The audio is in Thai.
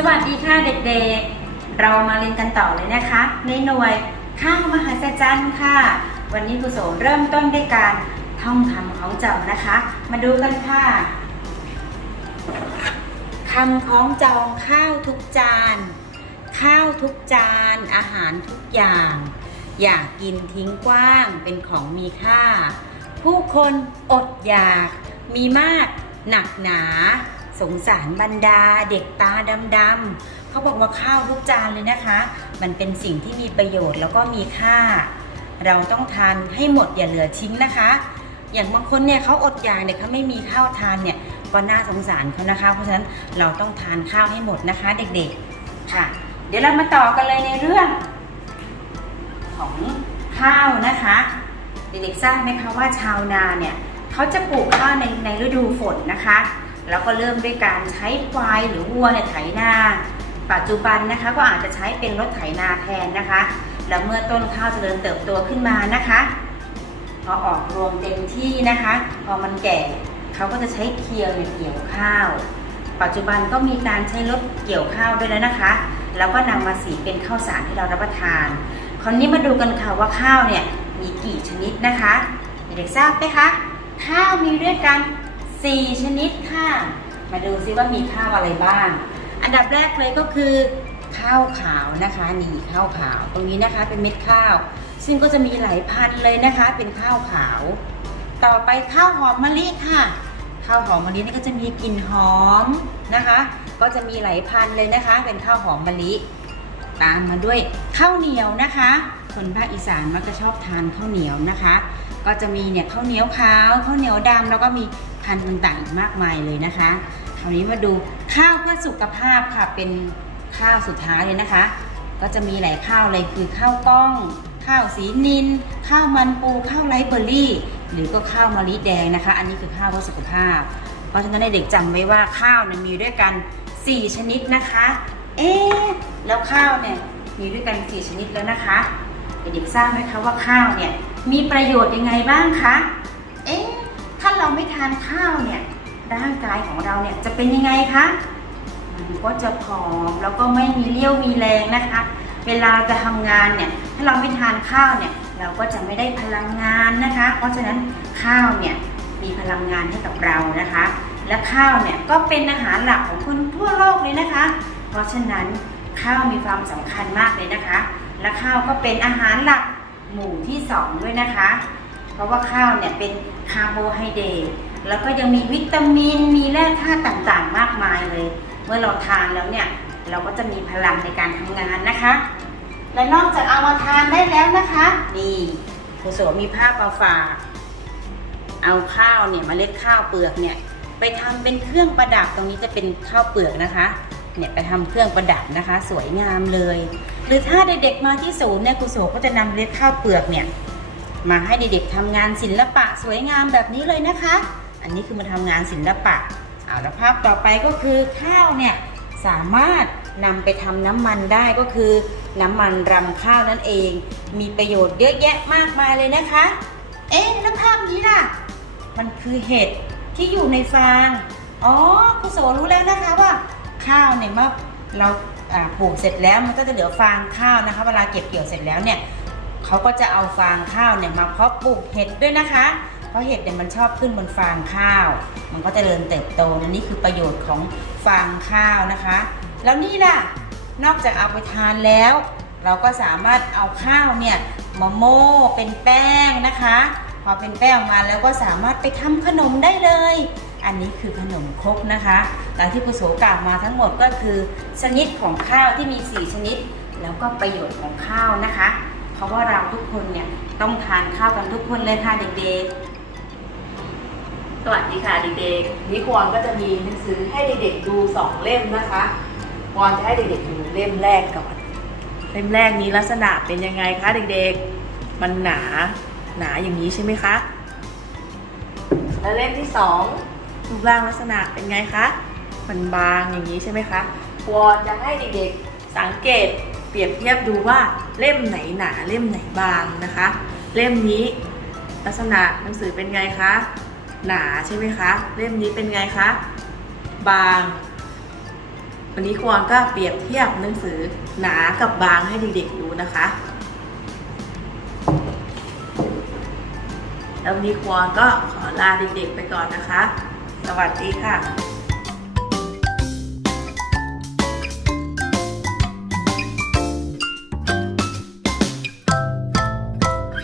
สวัสดีค่ะเด็กๆ เรามาเรียนกันต่อเลยนะคะ ในหน่วยข้าวมหัศจรรย์ค่ะ วันนี้ครูโสเริ่มต้นด้วยการท่องคำของจำนะคะ มาดูกันค่ะคำของจองข้าวทุกจาน ข้าวทุกจาน อาหารทุกอย่าง อยากกินทิ้งกว้างเป็นของมีค่า ผู้คนอดอยาก มีมาก หนักหนา สงสารบรรดาเด็กตาดำๆเขาบอกว่าข้าวทุกจานเลยนะคะ มันเป็นสิ่งที่มีประโยชน์แล้วก็มีค่า เราต้องทานให้หมดอย่าเหลือทิ้งนะคะ อย่างบางคนเนี่ยเขาอดอยากเนี่ยเขาไม่มีข้าวทานเนี่ยก็น่าสงสารเขานะคะ เพราะฉะนั้นเราต้องทานข้าวให้หมดนะคะ เด็กๆค่ะ เดี๋ยวเรามาต่อกันเลยในเรื่อง ของข้าวนะคะเด็กๆทราบไหมคะว่าชาวนาเนี่ยเขาจะปลูกข้าวในในฤดูฝนนะคะ แล้วก็เริ่มด้วยการใช้ควายหรือวัวเนี่ยไถนา ปัจจุบันนะคะก็อาจจะใช้เป็นรถไถนาแทนนะคะ แล้วเมื่อต้นข้าวเจริญเติบโตขึ้นมานะคะ พอออกรวงเต็มที่นะคะ พอมันแก่เขาก็จะใช้เคียวเนี่ยเกี่ยวข้าว ปัจจุบันก็มีการใช้รถเกี่ยวข้าวด้วยแล้วนะคะ แล้วก็นำมาสีเป็นข้าวสารที่เรารับประทาน คราวนี้มาดูกันค่ะว่าข้าวเนี่ยมีกี่ชนิดนะคะเด็กทราบไหมคะ ข้าวมีด้วยกัน 4 ชนิดค่ะ มาดูซิว่ามีข้าวอะไรบ้าง อันดับแรกเลยก็คือ ข้าวขาวนะคะนี่ข้าวขาว ตรงนี้นะคะเป็นเม็ดข้าว ซึ่งก็จะมีหลายพันเลยนะคะ เป็นข้าวขาว ต่อไปข้าวหอมมะลิค่ะ ข้าวหอมมะลินี่ก็จะมีกลิ่นหอมนะคะ ก็จะมีหลายพันเลยนะคะ เป็นข้าวหอมมะลิ ตามมาด้วยข้าวเหนียวนะคะ คนภาคอีสานมักจะชอบทานข้าวเหนียวนะคะ ก็จะมีเนี่ยข้าวเหนียวขาวข้าวเหนียวดำแล้วก็มีพันธุ์ต่างๆอีกมากมายเลยนะคะ คราวนี้มาดูข้าวเพื่อสุขภาพค่ะเป็นข้าวสุดท้ายเลยนะคะ ก็จะมีหลายข้าวเลยคือข้าวกล้อง ข้าวสีนินข้าวมันปูข้าวไรเบอร์รี่ หรือก็ข้าวมะลิแดงนะคะ อันนี้คือข้าวเพื่อสุขภาพ เพราะฉะนั้นเด็กจำไว้ว่าข้าวเนี่ยมีด้วยกัน 4 ชนิดนะคะ เอ๊แล้วข้าวเนี่ยมีด้วยกัน 4 ชนิดแล้วนะคะเด็กๆทราบไหมคะว่าข้าวเนี่ย มีประโยชน์ยังไงบ้างคะ เอ๊ะ ถ้าเราไม่ทานข้าวเนี่ย ร่างกายของเราเนี่ยจะเป็นยังไงคะ มันก็จะผอมแล้วก็ไม่มีเรี่ยวมีแรงนะคะ เวลาจะทำงานเนี่ย ถ้าเราไม่ทานข้าวเนี่ย เราก็จะไม่ได้พลังงานนะคะ เพราะฉะนั้นข้าวเนี่ยมีพลังงานให้กับเรานะคะ และข้าวเนี่ยก็เป็นอาหารหลักของคนทั่วโลกเลยนะคะ เพราะฉะนั้นข้าวมีความสำคัญมากเลยนะคะ และข้าวก็เป็นอาหารหลัก หมู่ที่สองด้วยนะคะ เพราะว่าข้าวเนี่ยเป็นคาร์โบไฮเดรตแล้วก็ยังมีวิตามินมีแร่ธาตุต่างๆ มากมายเลย เมื่อเราทานแล้วเนี่ยเราก็จะมีพลังในการทำงานนะคะ และนอกจากเอามาทานได้แล้วนะคะ นี่ครูโสมีภาพมาฝากเอาข้าวเนี่ยมเมล็ดข้าวเปลือกเนี่ยไปทำเป็นเครื่องประดับตรงนี้จะเป็นข้าวเปลือกนะคะ เนี่ยไปทำเครื่องประดับนะคะ สวยงามเลย หรือถ้าเด็กๆมาที่ศูนย์เนี่ยครูโสก็จะนำเมล็ดข้าวเปลือกเนี่ยมาให้เด็กๆทำงานศิลปะสวยงามแบบนี้เลยนะคะ อันนี้คือมาทำงานศิลปะเอาละภาพต่อไปก็คือข้าวเนี่ยสามารถนำไปทำน้ำมันได้ก็คือน้ำมันรำข้าวนั่นเอง มีประโยชน์เยอะแยะมากมายเลยนะคะ เอ๊ะแล้วภาพนี้ล่ะ มันคือเห็ดที่อยู่ในฟาง อ๋อครูโสรู้แล้วนะคะว่า ข้าวเนี่ยเมื่อเราอ่า ปลูกเสร็จแล้วมันก็จะเหลือฟางข้าวนะคะ เวลาเก็บเกี่ยวเสร็จแล้วเนี่ยเขาก็จะเอาฟางข้าวเนี่ยมาเพาะปลูกเห็ดด้วยนะคะ เพราะเห็ดเนี่ยมันชอบขึ้นบนฟางข้าว มันก็จะเริญเติบโตนี่คือประโยชน์ของฟางข้าวนะคะ แล้วนี่ล่ะนอกจากเอาไปทานแล้ว เราก็สามารถเอาข้าวเนี่ยมาโม่เป็นแป้งนะคะ พอเป็นแป้งออกมาแล้วก็สามารถไปทำขนมได้เลย อันนี้คือขนมครกนะคะหลังที่ครูโสกล่าวมาทั้งหมดก็คือชนิดของข้าวที่มี 4 ชนิด แล้วก็ประโยชน์ของข้าวนะคะ เพราะว่าเราทุกคนเนี่ยต้องทานข้าวกันทุกคนเลยค่ะเด็กๆ สวัสดีค่ะเด็กๆนิควรก็จะมีหนังสือให้เด็กๆดูสองเล่มนะคะวอนจะให้เด็กๆดูเล่มแรกก่อนเล่มแรกนี้ลักษณะเป็นยังไงคะเด็กๆ มันหนาหนาอย่างนี้ใช่ไหมคะ แล้วเล่มที่สอง รูปร่างลักษณะเป็นไงคะมันบางอย่างนี้ใช่ไหมคะวอนจะให้เด็กๆสังเกตเปรียบเทียบดูว่าเล่มไหนหนาเล่มไหนบางนะคะ เล่มนี้ลักษณะหนังสือเป็นไงคะหนาใช่ไหมคะ เล่มนี้เป็นไงคะบาง วันนี้ควรก็เปรียบเทียบหนังสือหนากับบางให้เด็กๆดูนะคะแล้ววันนี้ควรก็ขอลาเด็กๆไปก่อนนะคะ สวัสดีค่ะ